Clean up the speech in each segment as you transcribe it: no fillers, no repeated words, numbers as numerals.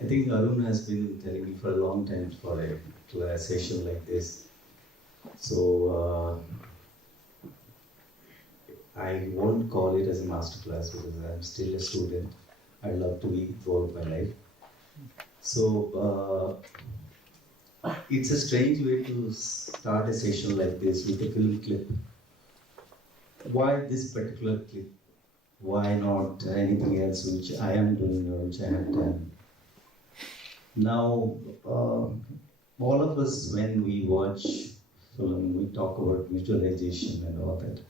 I think Arun has been telling me for a long time for a class session like this. So I won't call it as a master class because I'm still a student. I love to be throughout my life. So it's a strange way to start a session like this with a film clip. Why this particular clip? Why not anything else which I am doing or which I have done? Now, all of us, when we watch film, we talk about visualization and all that.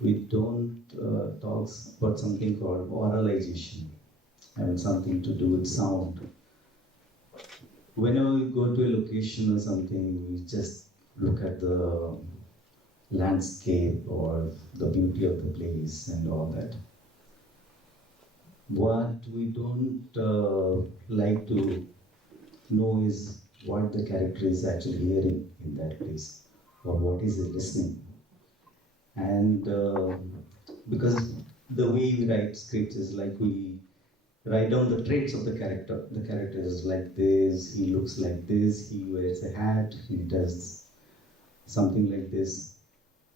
We don't talk about something called oralization, and something to do with sound. Whenever we go to a location or something, we just look at the landscape or the beauty of the place and all that. What we don't like to know is what the character is actually hearing in that place, or what is it listening. And because the way we write scripts is like we write down the traits of the character. The character is like this, he looks like this, he wears a hat, he does something like this.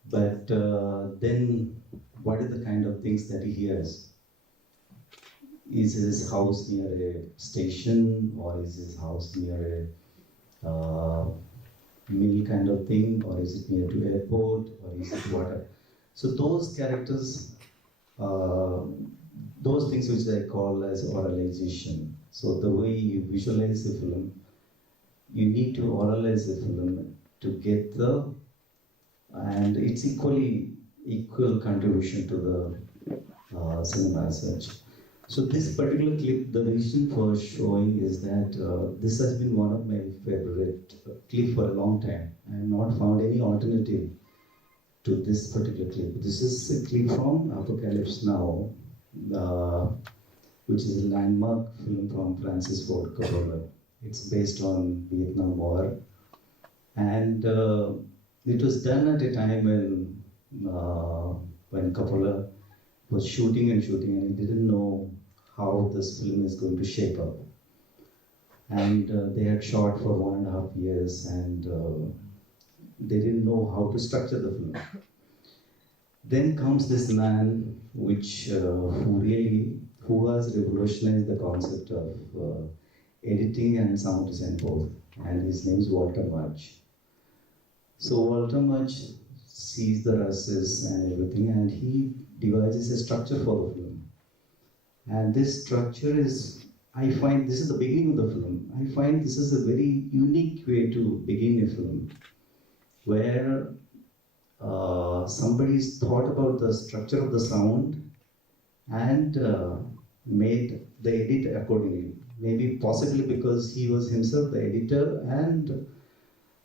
But then what are the kind of things that he hears? Is his house near a station, or is his house near a mill kind of thing, or is it near to airport, or is it water? So those characters, those things which I call as oralization. So the way you visualize a film, you need to oralize the film to get the, and it's equal contribution to the cinema as such. So this particular clip, the reason for showing is that this has been one of my favorite clip for a long time. I have not found any alternative to this particular clip. This is a clip from Apocalypse Now, which is a landmark film from Francis Ford Coppola. It's based on Vietnam War, and it was done at a time when Coppola was shooting and shooting, and he didn't know how this film is going to shape up. And they had shot for 1.5 years, and they didn't know how to structure the film. Then comes this man, who has revolutionized the concept of editing and sound design both, and his name is Walter Murch. So Walter Murch sees the rushes and everything, and he devises a structure for the film. And this structure is, I find, this is the beginning of the film. I find this is a very unique way to begin a film, where somebody's thought about the structure of the sound and made the edit accordingly. Maybe possibly because he was himself the editor and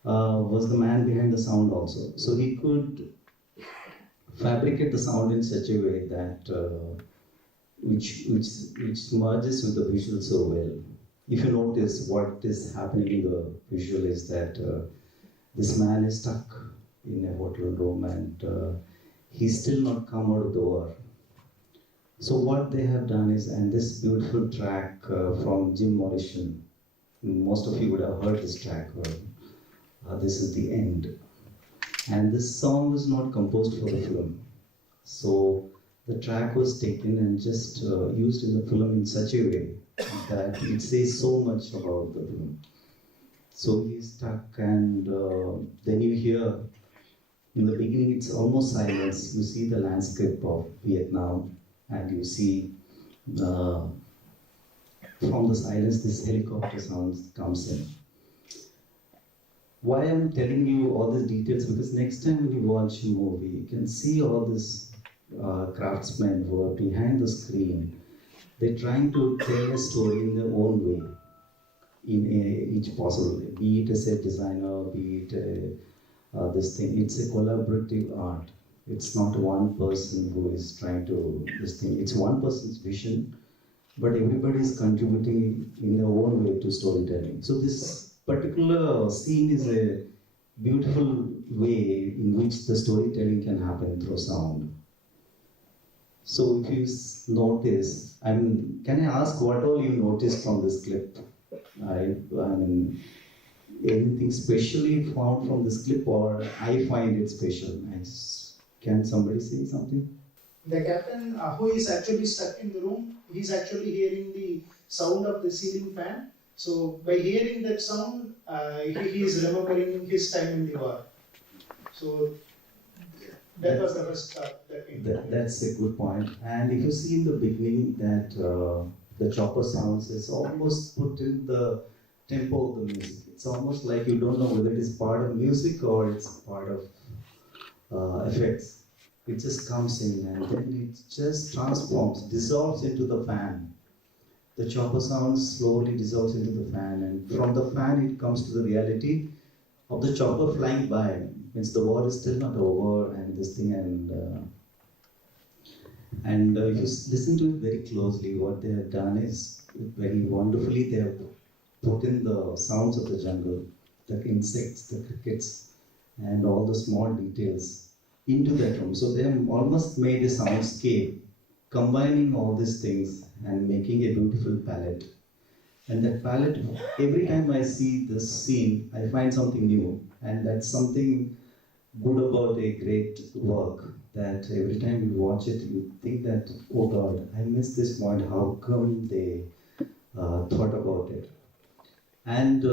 was the man behind the sound also. So he could fabricate the sound in such a way that which merges with the visual so well. If you notice, what is happening in the visual is that this man is stuck in a hotel room, and he's still not come out of the war. So what they have done is, and this beautiful track from Jim Morrison, most of you would have heard this track, This Is the End. And this song was not composed for the film. So the track was taken and just used in the film in such a way that it says so much about the film. So he's stuck, and then you hear, in the beginning it's almost silence. You see the landscape of Vietnam, and you see from the silence this helicopter sound comes in. Why I'm telling you all these details? Because next time when you watch a movie, you can see all this craftsmen who are behind the screen. They're trying to tell a story in their own way, in each possible way. Be it a set designer, be it this thing. It's a collaborative art. It's not one person who is trying to this thing. It's one person's vision, but everybody is contributing in their own way to storytelling. So this particular scene is a beautiful way in which the storytelling can happen through sound. So if you notice, I mean, can I ask what all you noticed from this clip? I mean, anything specially found from this clip, or I find it special? Can somebody say something? The captain, who is actually stuck in the room, he's actually hearing the sound of the ceiling fan. So by hearing that sound, he is remembering his time in the war. So that was the first thought that came. That's a good point. And if you see in the beginning that the chopper sounds is almost put in the tempo of the music. It's almost like you don't know whether it is part of music or it's part of effects. It just comes in and then it just transforms, dissolves into the fan. The chopper sound slowly dissolves into the fan, and from the fan it comes to the reality of the chopper flying by. Means the war is still not over, and this thing, and if you listen to it very closely, what they have done is very wonderfully. They have put in the sounds of the jungle, the insects, the crickets, and all the small details into that room. So they have almost made a soundscape, combining all these things and making a beautiful palette. And that palette, every time I see this scene, I find something new, and that's something good about a great work. That every time you watch it, you think that, oh God, I missed this point. How come they thought about it? And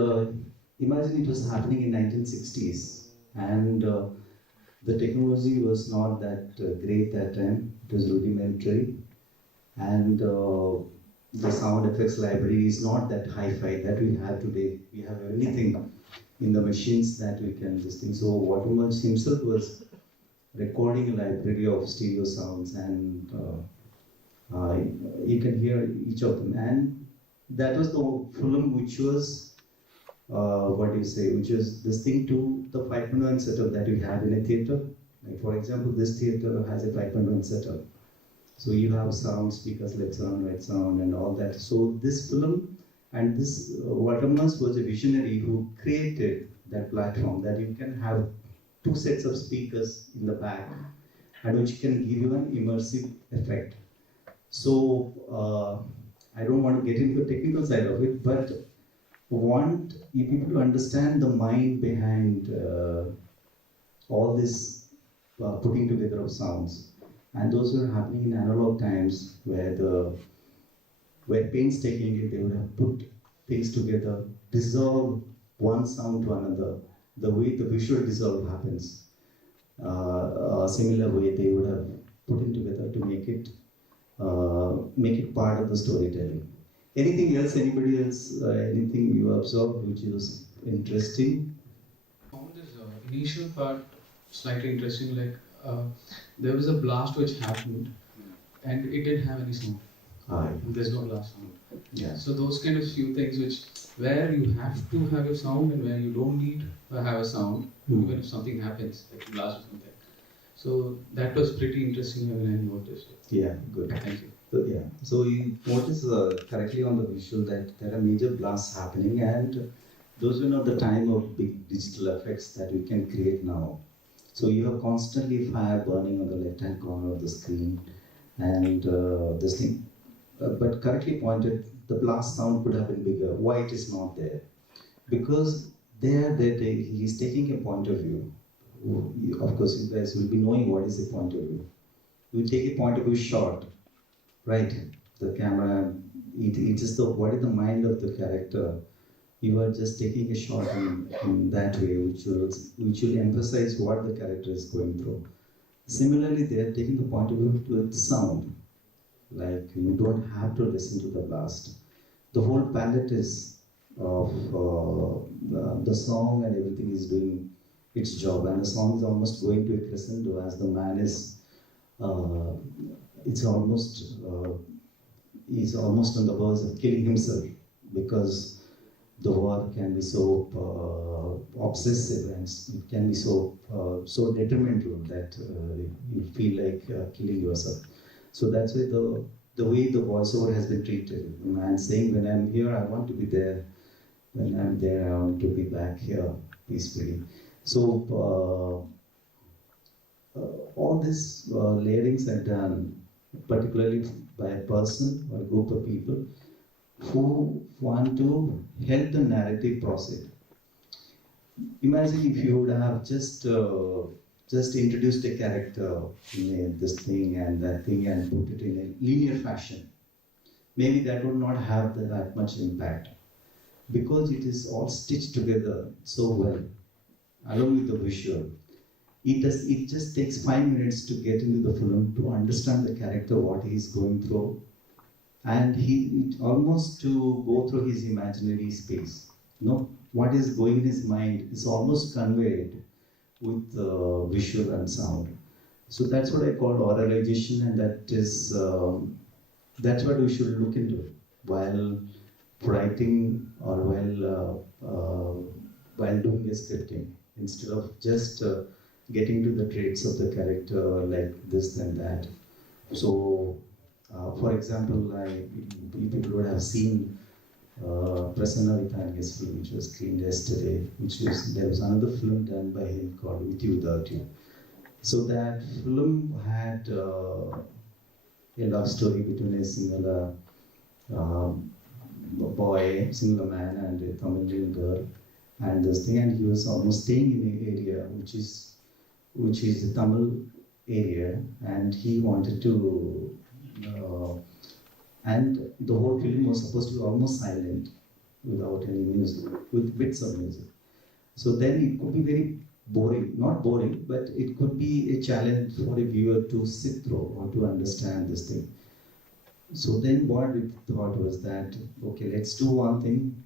imagine it was happening in 1960s, and the technology was not that great that time. It was rudimentary, and the sound effects library is not that hi-fi that we have today. We have everything in the machines that we can this thing. So Waterman himself was recording a library of stereo sounds, and you can hear each of them. And that was the film which was what do you say, which is this thing to the 5.1 setup that you have in a theater. Like for example, this theater has a 5.1 setup. So you have sound, speakers, left sound, right sound, and all that. So this film and this Watermans was a visionary who created that platform that you can have two sets of speakers in the back and which can give you an immersive effect. So I don't want to get into the technical side of it, but want you people to understand the mind behind all this putting together of sounds. And those were happening in analog times where painstakingly they would have put things together, dissolve one sound to another, the way the visual dissolve happens. A similar way they would have put it together to make it part of the storytelling. Anything else? Anybody else? Anything you observed which is interesting? I found this initial part slightly interesting. Like there was a blast which happened, and it didn't have any sound. Aye. There's no blast sound. Yeah. So those kind of few things which where you have to have a sound and where you don't need to have a sound, even if something happens, like a blast or something. So that was pretty interesting when I noticed it. Yeah, good. Thank you. So, yeah, so you notice correctly on the visual that there are major blasts happening, and those were not the time of big digital effects that we can create now. So you have constantly fire burning on the left-hand corner of the screen, and this thing. But correctly pointed, the blast sound could have been bigger. Why it is not there? Because he is taking a point of view. Of course, you guys will be knowing what is the point of view. We take a point of view shot, right? The camera, it is what is the mind of the character. You are just taking a shot in that way, which will emphasize what the character is going through. Similarly, they are taking the point of view with sound. Like you don't have to listen to the blast. The whole palette is of the song and everything is doing its job, and the song is almost going to a crescendo as the man is. It's almost he's almost on the verge of killing himself because the war can be so obsessive and it can be so detrimental that you feel like killing yourself. So that's why the way the voiceover has been treated. The man saying, "When I'm here, I want to be there. When I'm there, I want to be back here peacefully." So all these layerings are done particularly by a person or a group of people who want to help the narrative proceed. Imagine if you would have just introduced a character in this thing and that thing and put it in a linear fashion. Maybe that would not have that much impact because it is all stitched together so well, along with the visual. It just takes 5 minutes to get into the film to understand the character, what he is going through, and almost to go through his imaginary space. What is going in his mind is almost conveyed with visual and sound. So that's what I call oralization, and that's what we should look into while writing or while doing a scripting, instead of just getting to the traits of the character like this and that. So, for example, people would have seen Prasanna Vitali's film, which was screened yesterday, there was another film done by him called With You Without You. So that film had a love story between a single boy, single man, and a Tamilian girl, and this thing, and he was almost staying in an area which is a Tamil area, and he wanted to. And the whole film was supposed to be almost silent, without any music, with bits of music. So then it could be very boring, not boring, but it could be a challenge for a viewer to sit through or to understand this thing. So then what we thought was that, okay, let's do one thing.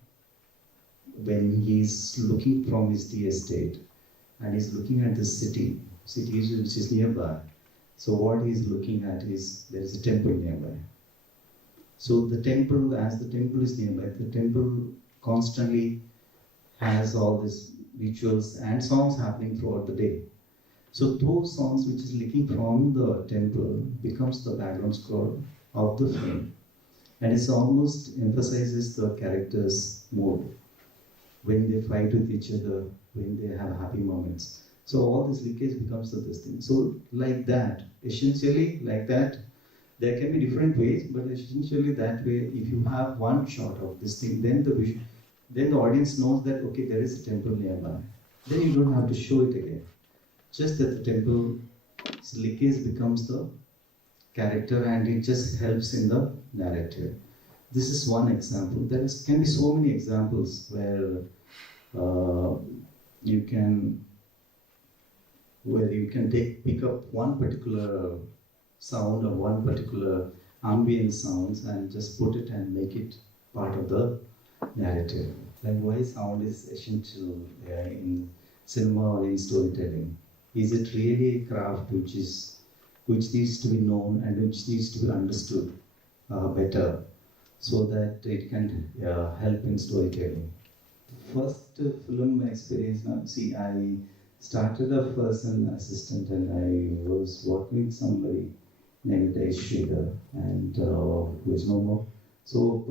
When he's looking from his tea estate and he's looking at the city which is nearby. So what he's looking at is, there is a temple nearby. So the temple, as the temple is nearby, the temple constantly has all these rituals and songs happening throughout the day. So those songs which is leaking from the temple becomes the background score of the film, and it almost emphasizes the character's mood when they fight with each other, when they have happy moments. So all this leakage becomes this thing. So like that, essentially like that, there can be different ways, but essentially that way, if you have one shot of this thing, then the audience knows that, okay, there is a temple nearby. Then you don't have to show it again. Just that the temple's leakage becomes the character, and it just helps in the narrative. This is one example. Can be so many examples where you can pick up one particular sound or one particular ambient sounds and just put it and make it part of the narrative. Like why sound is essential in cinema or in storytelling. Is it really a craft which needs to be known and which needs to be understood better, so that it can help in storytelling? First film experience, I started off as an assistant, and I was working with somebody named Sridhar, and who is no more. So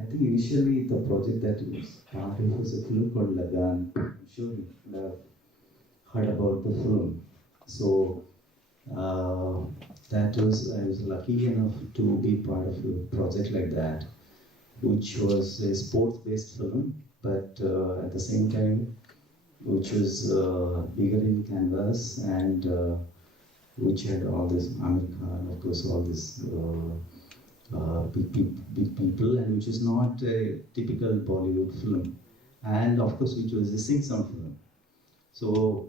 I think initially the project that was started was a film called Lagan. I'm sure you would have heard about the film. So I was lucky enough to be part of a project like that, which was a sports-based film, but at the same time, which was bigger in canvas, and which had all this Amir Khan, of course, all this big people, and which is not a typical Bollywood film, and of course, which was a sing-song film. So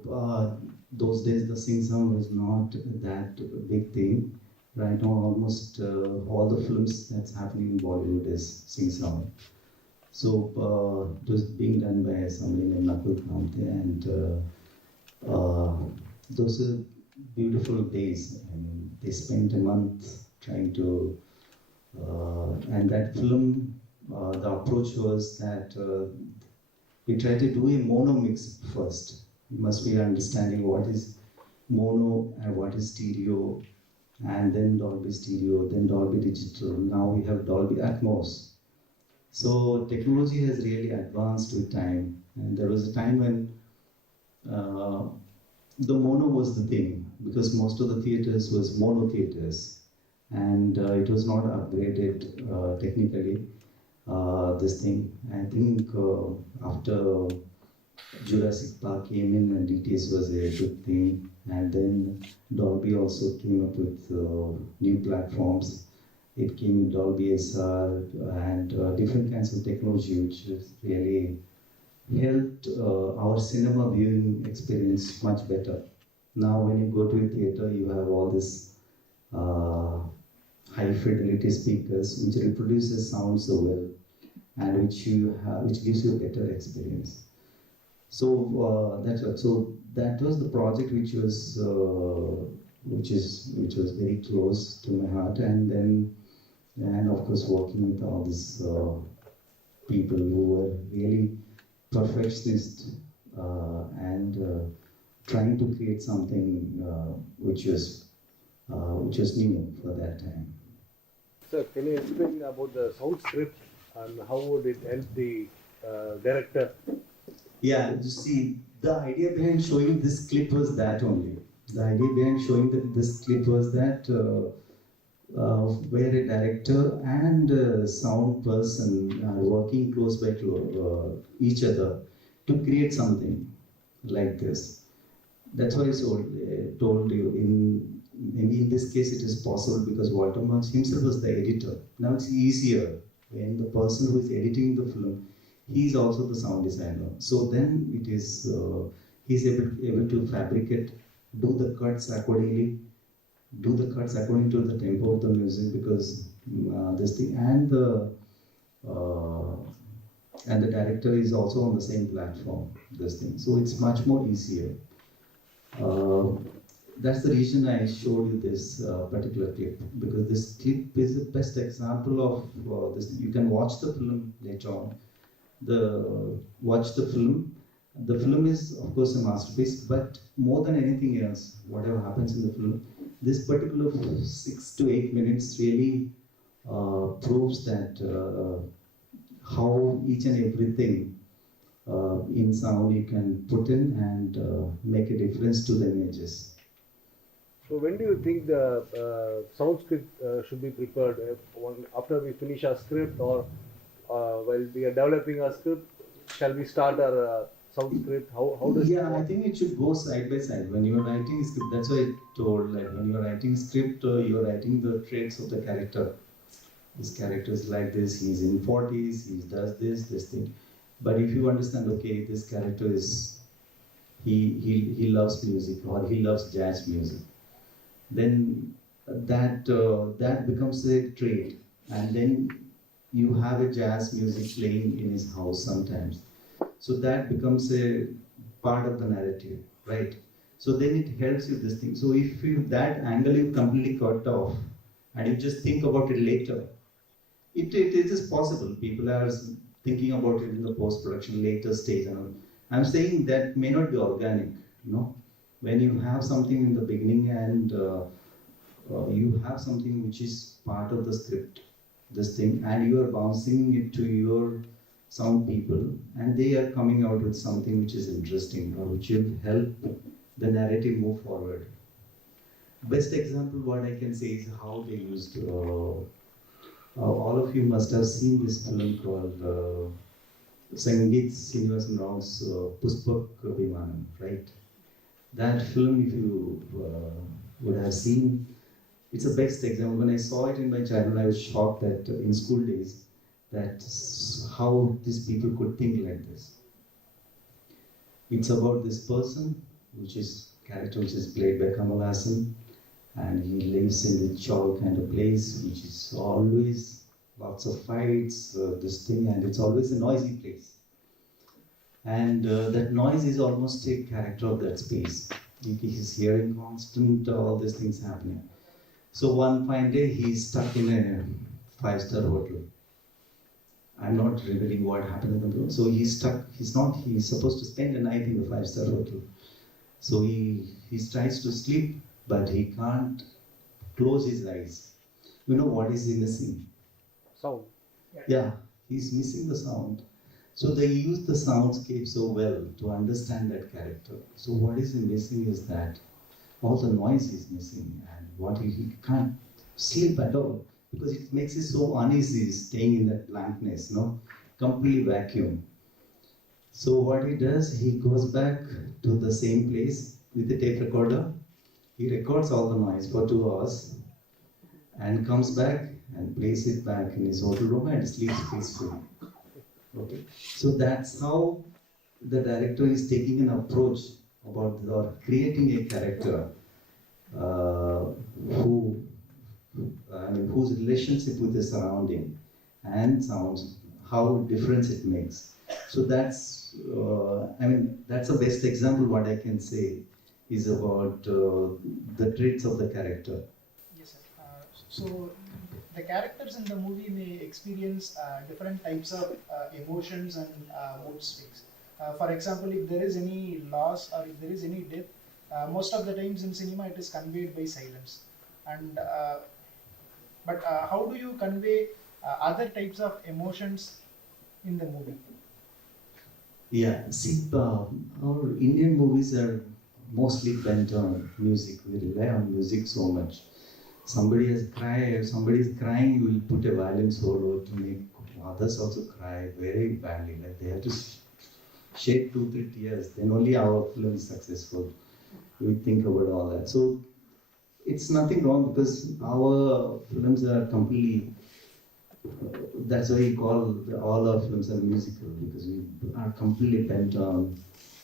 those days, the sing-song was not that big thing. Right now, almost all the films that's happening in Bollywood is sing-song. So it was being done by somebody named Nakul Kante, and those are beautiful days. I mean, they spent a month trying to, and that film, the approach was that we tried to do a mono mix first. You must be understanding what is mono and what is stereo, and then Dolby Stereo, then Dolby Digital. Now we have Dolby Atmos. So technology has really advanced with time, and there was a time when the mono was the thing, because most of the theaters was mono theaters, and it was not upgraded technically. This thing, I think, after Jurassic Park came in and DTS was a good thing, and then Dolby also came up with new platforms. It came with Dolby SR and different kinds of technology, which has really helped our cinema viewing experience much better. Now, when you go to a theater, you have all this uh, high fidelity speakers which reproduces sound so well, and which gives you a better experience. So that's what. So that was the project which was very close to my heart, and of course working with all these people who were really perfectionists and trying to create something which was new for that time. Sir, can you explain about the sound script and how would it help the director? Yeah, you see, the idea behind showing this clip was that only. The idea behind showing this clip was that where a director and a sound person are working close by each other to create something like this. That's why I told you, maybe in this case it is possible because Walter Marx himself was the editor. Now it's easier when the person who is editing the film, he is also the sound designer. So then it is, he's able to fabricate, do the cuts accordingly, to the tempo of the music, because this thing, uh, and the director is also on the same platform, this thing. So it's much more easier. That's the reason I showed you this particular clip, because this clip is the best example of this. You can watch the film later on. Watch the film. The film is, of course, a masterpiece, but more than anything else, whatever happens in the film, this particular 6 to 8 minutes really proves that how each and everything in sound you can put in and make a difference to the images. So when do you think the sound script should be prepared? After we finish our script, or while we are developing our script, shall we start our sound script? How does Yeah, I think it should go side by side. When you are writing a script, that's why I told, like when you are writing a script, you are writing the traits of the character. This character is like this, he's in 40s, he does this thing. But if you understand, okay, this character is, he loves music or he loves jazz music, then that becomes a trait. And then you have a jazz music playing in his house sometimes. So that becomes a part of the narrative, right? So then it helps you this thing. So if you that angle you completely cut off and you just think about it later, it is possible. People are thinking about it in the post-production later stage. And I'm saying that may not be organic, you know. When you have something in the beginning and you have something which is part of the script, this thing, and you are bouncing it to your sound people, and they are coming out with something which is interesting or which will help the narrative move forward. Best example what I can say is how they used all of you must have seen this film called Sangeet Srinivasan Rao's Puspak Vimanam, right? That film, if you would have seen, it's the best example. When I saw it in my childhood, I was shocked that in school days, that how these people could think like this. It's about this person, character which is played by Kamal Hassan, and he lives in the chawl kind of place, which is always lots of fights, this thing, and it's always a noisy place. And that noise is almost a character of that space. He's hearing constant all these things happening. So one fine day he's stuck in a 5-star hotel. I'm not revealing what happened in the film. So he's stuck. He's supposed to spend the night in the 5-star hotel. So he tries to sleep, but he can't close his eyes. You know what is he missing? sound? Yeah, he's missing the sound. So they use the soundscape so well to understand that character. So what is missing is that all the noise is missing, and what he can't sleep at all, because it makes it so uneasy staying in that blankness, complete vacuum. So what he does, he goes back to the same place with the tape recorder. He records all the noise for 2 hours and comes back and plays it back in his hotel room and sleeps peacefully. Okay, so that's how the director is taking an approach about or creating a character who, whose relationship with the surrounding and sounds, how difference it makes. So that's the best example what I can say is about the traits of the character. Yes, sir. So the characters in the movie may experience different types of emotions and mood swings. For example, if there is any loss or if there is any death, most of the times in cinema it is conveyed by silence. And but how do you convey other types of emotions in the movie? Yeah, see, our Indian movies are mostly bent on music. We rely on music so much. Somebody has cried, if somebody is crying, you will put a violin solo to make others also cry very badly. Like they have to shed 2-3 tears. Then only our film is successful. We think about all that. So it's nothing wrong because our films are completely. That's why we call all our films are musical, because we are completely bent on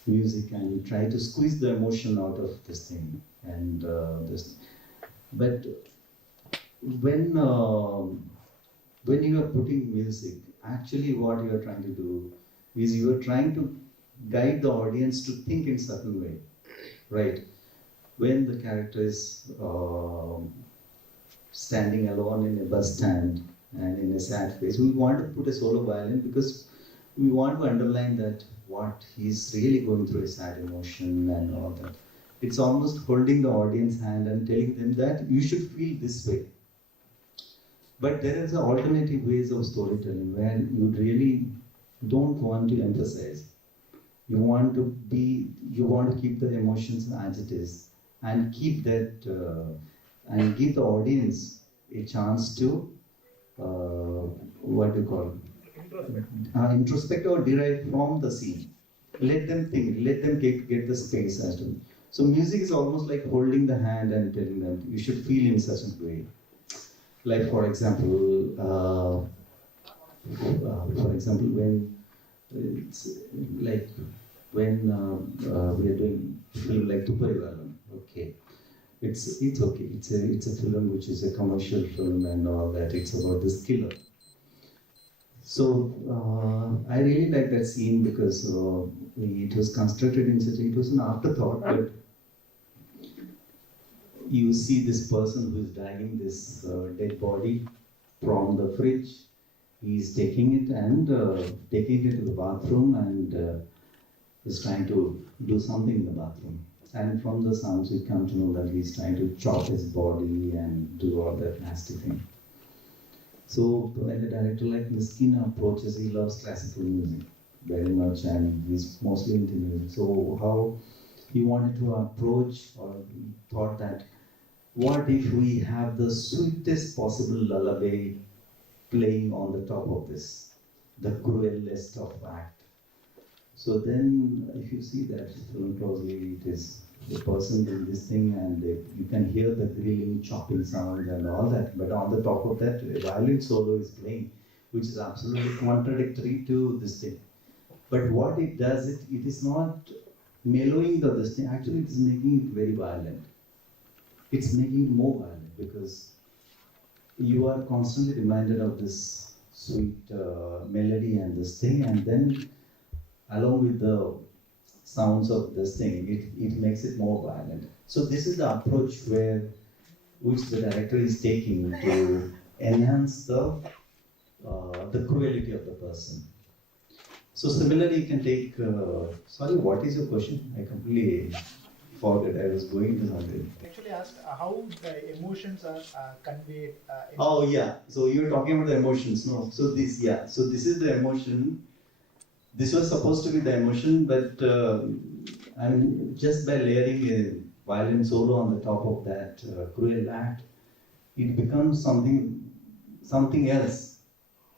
music and we try to squeeze the emotion out of this thing. And but when you are putting music, actually what you are trying to do is you are trying to guide the audience to think in certain way, right? When the character is standing alone in a bus stand and in a sad face, we want to put a solo violin because we want to underline that what he's really going through, a sad emotion and all that. It's almost holding the audience hand and telling them that you should feel this way. But there is alternative ways of storytelling where you really don't want to emphasize. You want to keep the emotions as it is and keep that and give the audience a chance to what do you call introspect or derive from the scene. Let them think, let them get the space as to. So music is almost like holding the hand and telling them you should feel in such a way. Like for example, when it's like when we are doing film like Tuparivalam, okay, it's okay. It's a film which is a commercial film and all that. It's about this killer. So I really like that scene because it was constructed in such. It was an afterthought, but you see this person who is dragging this dead body from the fridge. He's taking it and taking it to the bathroom and is trying to do something in the bathroom. And from the sounds, we come to know that he's trying to chop his body and do all that nasty thing. So when the director like Miskina approaches, he loves classical music very much and he's mostly into music. So how he wanted to approach or thought that what if we have the sweetest possible lullaby playing on the top of this, the cruelest of act. So then if you see that film closely, it is the person doing this thing and you can hear the grilling, chopping sound and all that, but on the top of that, a violin solo is playing, which is absolutely contradictory to this thing. But what it does, it is not mellowing this thing, actually it is making it very violent. It's making it more violent because you are constantly reminded of this sweet melody and this thing, and then along with the sounds of this thing, it makes it more violent. So this is the approach which the director is taking to enhance the cruelty of the person. So similarly, you can take. Sorry, what is your question? I completely forgot. I was going to something. Actually, asked how the emotions are conveyed. Oh yeah. So you're talking about the emotions, no? So this is the emotion. This was supposed to be the emotion, but just by layering a violin solo on the top of that cruel act, it becomes something else,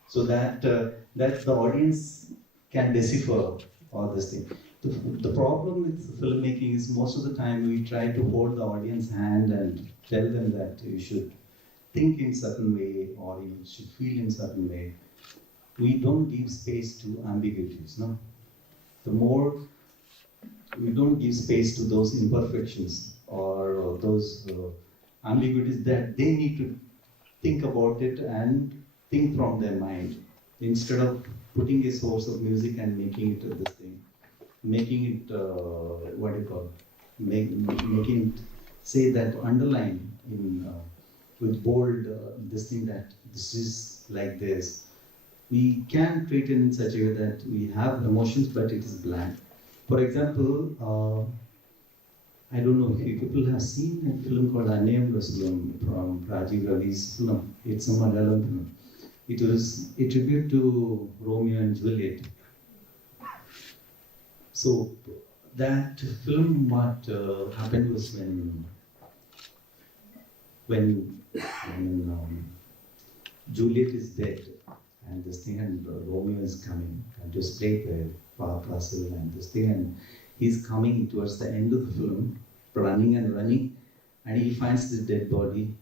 so that the audience can decipher all this thing. The problem with filmmaking is most of the time we try to hold the audience hand and tell them that you should think in certain way or you should feel in certain way. We don't give space to ambiguities, no? The more we don't give space to those imperfections or those ambiguities, that they need to think about it and think from their mind instead of putting a source of music and making it this thing, making it what do you call, making it say that underline in with bold this thing that this is like this. We can treat it in such a way that we have emotions, but it is blank. For example, I don't know if you people have seen a film called Anayam Rasulam from Rajiv Ravi's film. It's a Malayalam film. It was a tribute to Romeo and Juliet. So that film, what happened was when Juliet is dead and this thing, and Romeo is coming and just played by Park Russell and this thing, and he's coming towards the end of the film, running, and he finds the dead body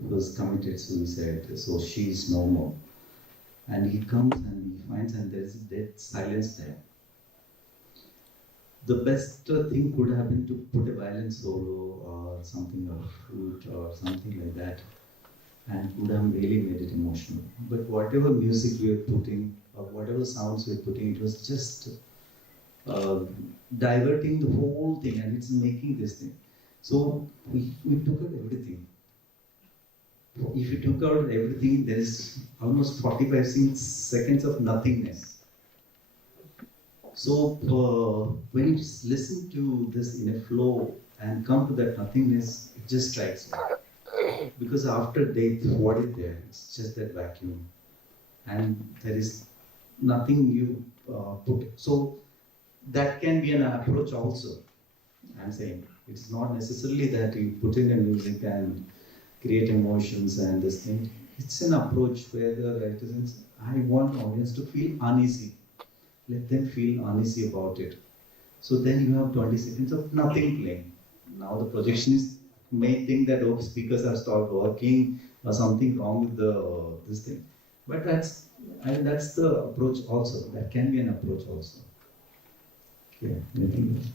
who has committed suicide, so she is no more. And he comes and he finds, and there is dead silence there. The best thing could have been to put a violin solo or something, or flute or something like that, and would have really made it emotional. But whatever music we were putting, or whatever sounds we were putting, it was just diverting the whole thing, and it's making this thing. So we took out everything. If you took out everything, there is almost 45 seconds of nothingness. So when you just listen to this in a flow and come to that nothingness, it just strikes you. Because after death, what is there? It's just that vacuum. And there is nothing you put. So that can be an approach also, I'm saying. It's not necessarily that you put in a music and create emotions and this thing. It's an approach where the writer says, I want audience to feel uneasy. Let them feel uneasy about it. So then you have 20 seconds of nothing playing. Now the projectionist may think that, oh, speakers have stopped working or something wrong with this thing. But that's the approach also. That can be an approach also. Yeah, anything else?